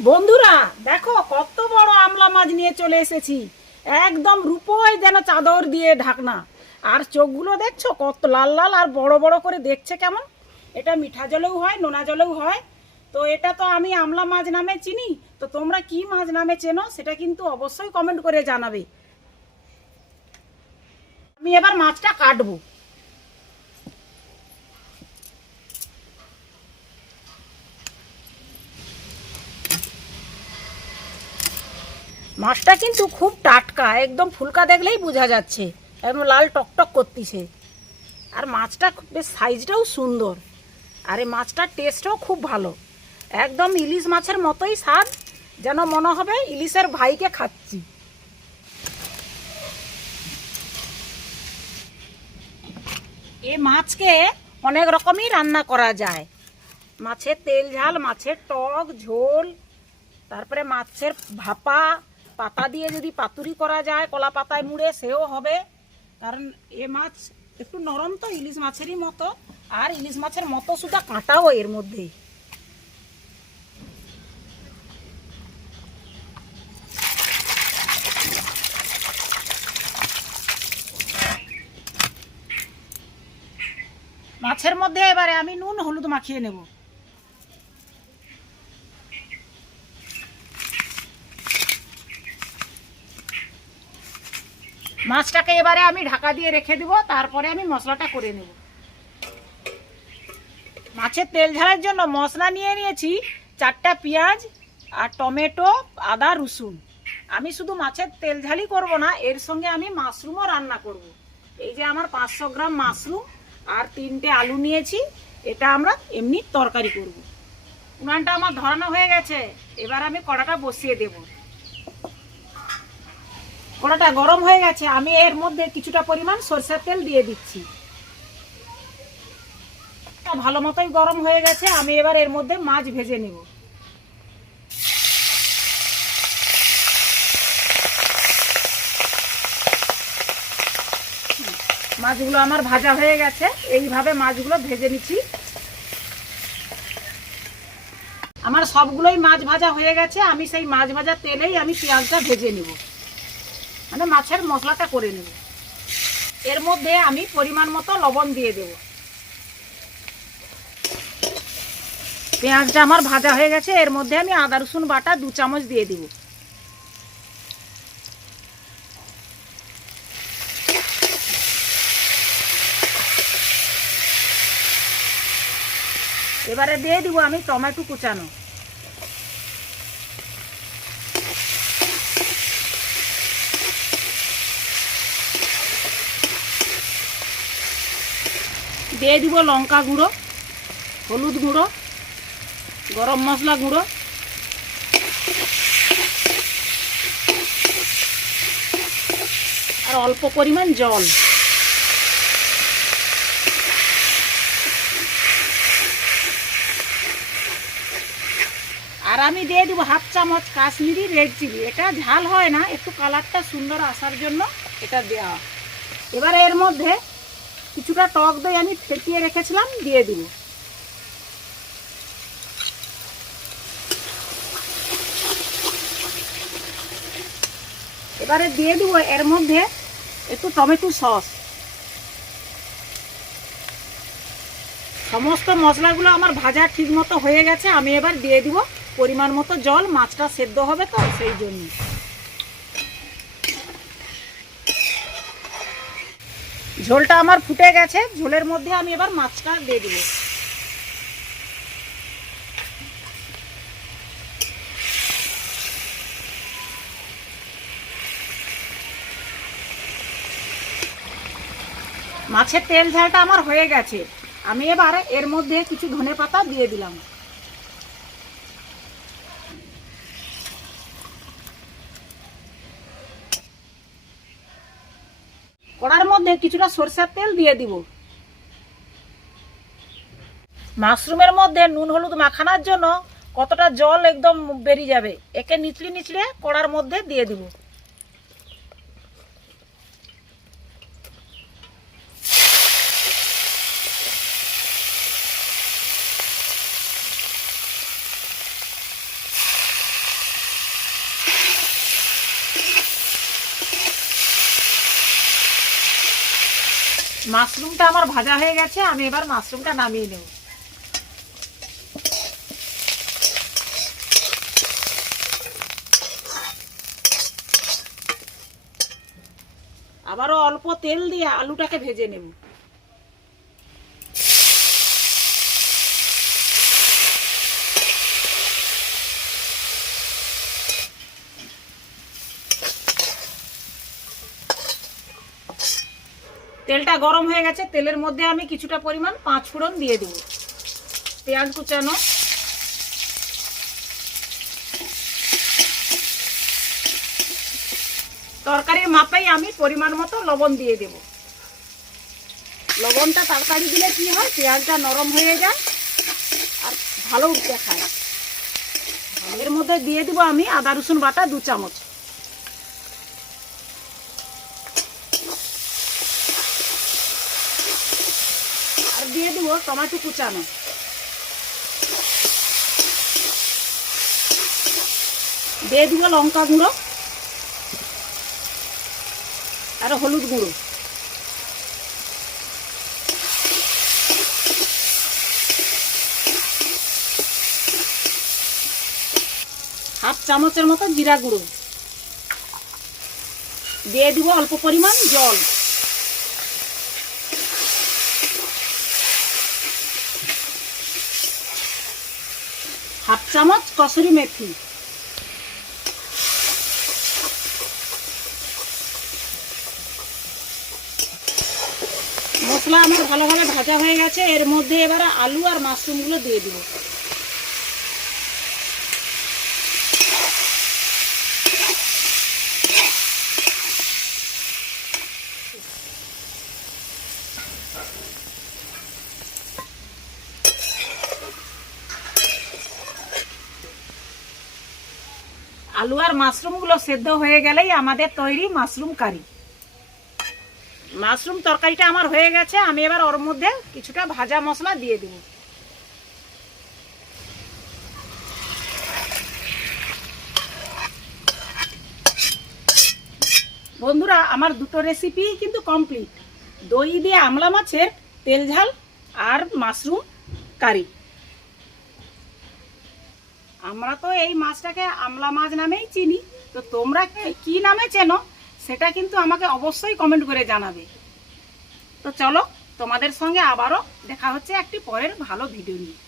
বন্ধুরা দেখো কত বড় আমলা মাছ নিয়ে চলে এসেছি। একদম রূপোয় যেন চাদর দিয়ে ঢাকনা। আর চোখগুলো দেখছো কত লাল লাল আর বড় বড় করে দেখছে কেমন। এটা মিঠা জলেও হয়, নোনা জলেও হয়। তো এটা তো আমি আমলা মাছ নামে চিনি। তো তোমরা কি মাছ নামে চেনো সেটা কিন্তু অবশ্যই কমেন্ট করে জানাবে। আমি এবার মাছটা কাটবো। মাছটা কিন্তু খুব টাটকা, একদম ফুলকা দেখলেই বোঝা যাচ্ছে, একদম লাল টকটক করতিছে। আর মাছটা বেশ সাইজটাও সুন্দর। আর এই মাছটার টেস্টও খুব ভালো, একদম ইলিশ মাছের মতোই স্বাদ, যেন মনে হবে ইলিশের ভাইকে খাচ্ছি। এই মাছকে অনেক রকমই রান্না করা যায়। মাছের তেল ঝাল, মাছের টক ঝোল, তারপরে মাছের ভাপা, পাতা দিয়ে যদি পাতুরি করা যায় কলা পাতায় মুড়ে সেও হবে। কারণ এ মাছ একটু নরম তো, ইলিশ মাছেরই মতো। আর ইলিশ মাছের মতো শুধু কাঁটাও এর মধ্যে। মাছের মধ্যে এবারে আমি নুন হলুদ মাখিয়ে নেব। মাছটাকে এবারে আমি ঢাকা দিয়ে রেখে দেব, তারপরে আমি মশলাটা করে নেব। মাছের তেল ঝালের জন্য মশলা নিয়ে নিয়েছি 4টা পেঁয়াজ আর টমেটো, আদা রসুন। আমি শুধু মাছের তেল ঝালই করব না, এর সঙ্গে আমি মাশরুমও রান্না করব। এই যে আমার 500 গ্রাম মাশরুম আর 3টে আলু নিয়েছি, এটা আমরা এমনি তরকারি করব। উনানটা আমার ধরানো হয়ে গেছে, এবার আমি কড়াটা বসিয়ে দেব। কড়াটা গরম হয়ে গেছে, আমি এর মধ্যে কিছুটা পরিমাণ সরষের তেল দিয়ে দিচ্ছি। ভালো মতোই গরম হয়ে গেছে, আমি এবার এর মধ্যে মাছ ভেজে নেব। মাছগুলো আমার ভাজা হয়ে গেছে, এইভাবে মাছগুলো ভেজে নিচ্ছি। আমার সবগুলোই মাছ ভাজা হয়ে গেছে, আমি সেই মাছ ভাজা তেলেই আমি পেঁয়াজটা ভেজে নেব, মানে মাছের মশলাটা করে নেব। এর মধ্যে আমি পরিমাণ মতো লবণ দিয়ে দেব। পেঁয়াজটা আমার ভাজা হয়ে গেছে, এর মধ্যে আমি আদা রসুন বাটা 2 চামচ দিয়ে দেব। এবারে দিয়ে দিব আমি টমেটো কুচানো। দিয়ে দিব লঙ্কা গুঁড়ো, হলুদ গুঁড়ো, গরম মশলা গুঁড়ো, আর অল্প পরিমাণ জল। আর আমি দিয়ে দেবো 1/2 চামচ কাশ্মীরি রেড চিলি। এটা ঝাল হয় না, একটু কালারটা সুন্দর আসার জন্য এটা দেওয়া। এবার এর মধ্যে কিছুটা টক দই আমি ফেটিয়ে রেখেছিলাম দিয়ে দিব। এবারে দিয়ে দিব এর মধ্যে একটু টমেটো সস। সমস্ত মশলাগুলো আমার ভাজা ঠিক মতো হয়ে গেছে, আমি এবার দিয়ে দিব পরিমাণ মতো জল, মাছটা সেদ্ধ হবে তো সেই জন্য। ঝোলটা আমার ফুটে গেছে, ঝোলের মধ্যে আমি এবার মাছটা দিয়ে দিব। মাছের তেল ঝালটা আমার হয়ে গেছে, আমি এবার এর মধ্যে কিছু ধনেপাতা দিয়ে দিলাম। কড়ার মধ্যে কিছুটা সরষের তেল দিয়ে দিব। মাশরুমের মধ্যে নুন হলুদ মাখানোর জন্য কতটা জল একদম বেরিয়ে যাবে, একে নিচড়ে নিচড়ে কড়ার মধ্যে দিয়ে দিব। মাশরুমটা আমার ভাজা হয়ে গেছে, আমি এবার মাশরুমটা নামিয়ে নেব। আবারও অল্প তেল দিয়ে আলুটাকে ভেজে নেব। তেলটা গরম হয়ে গেছে, তেলের মধ্যে আমি কিছুটা পরিমাণ 5 ফোড়ন দিয়ে দেব, পেঁয়াজ কুচানো, তরকারির মাপেই আমি পরিমাণ মতো লবণ দিয়ে দেব। লবণটা তরকারি দিলে কি হয়, পেঁয়াজটা নরম হয়ে যায় আর ভালো দেখায়। এর মধ্যে দিয়ে দেব আমি আদা রসুন বাটা 2 চামচ, আর দিয়ে দেব টমেটো কুচানো, দিয়ে দিব লঙ্কা গুঁড়ো আর হলুদ গুঁড়ো, হাফ চামচের মতো জিরা গুঁড়ো, দিয়ে দিব অল্প পরিমাণ জল, হাফ চামচ কসুরি মেথি, মশলা আমার ভালোভাবে ভাজা হয়ে গেছে। এর মধ্যে এবার আলু আর মাশরুমগুলো দিয়ে দিব। আলু আর মাশরুমগুলো সেদ্ধ হয়ে গেলেই আমাদের তৈরি মাশরুম কারি। মাশরুম তরকারিটা আমার হয়ে গেছে, আমি এবার ওর মধ্যে কিছুটা ভাজা মশলা দিয়ে দিব। বন্ধুরা, আমার দুটো রেসিপি কিন্তু কমপ্লিট। দই দিয়ে আমলা মাছের তেল ঝাল আর মাশরুম কারি। আমরা তো এই মাছটাকে আমলা মাছ নামেই চিনি, তো তোমরা কি নামে চেনো সেটা কিন্তু আমাকে অবশ্যই কমেন্ট করে জানাবে। তো চলো, তোমাদের সঙ্গে আবারও দেখা হচ্ছে একটি পরের ভালো ভিডিও নিয়ে।